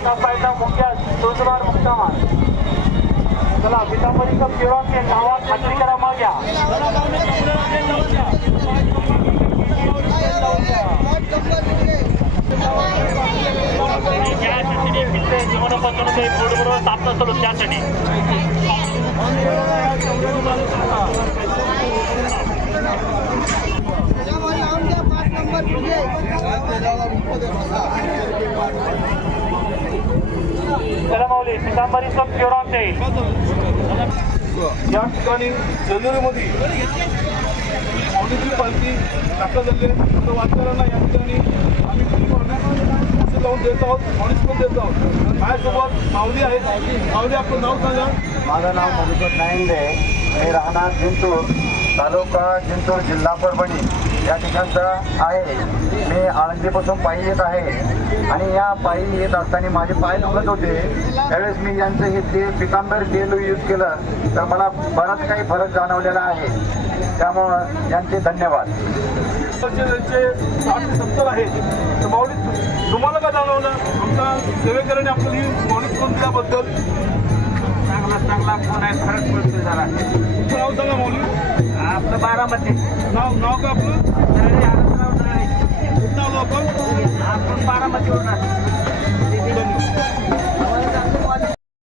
हातापायचा मुख्य तोजवार मुक्कामार. चला पितांबरीचं पिवळा ते नावा खात्री करा मग घ्या. जीवनापासून बरोबर साथ नसलो त्यासाठी चला माऊली पितांबरीचं पिवळा ते या ठिकाणी जेजुरीमध्ये माऊलीची पालखी दाखल झाली आहे. वारकऱ्यांना या ठिकाणी आम्ही असं जाऊन देत आहोत, माणूस पण देत आहोत. माझ्यासोबत माऊली आहेत. माऊली आपलं नाव सांगा. माझं नाव मधुकर नाईंदे. मी राहणार जिंतूर, तालुका जिंतूर, जिल्हा परभणी या ठिकाणचा आहे. मी आळंदीपासून पायी येत आहे आणि या पायी येत असताना माझे पाय दुखत होते. त्यावेळेस मी यांचं हे तेल पितांबर तेल यूज केलं तर मला बराच काही फरक जाणवलेला आहे. त्यामुळं यांचे धन्यवाद. त्यांचे 60-70 आहेत. तर माऊली तुम्हाला काय जाणवलं आमचा सेवेकरांनी आपली माऊली करून दिल्याबद्दल? चांगला फोन आहे. फरक पडतो जरा. तुमचं नाव सांगा माऊली. आपलं बारामती. नाव का आपलं? कुठं कुठं आलो आपण? बारामतीवरून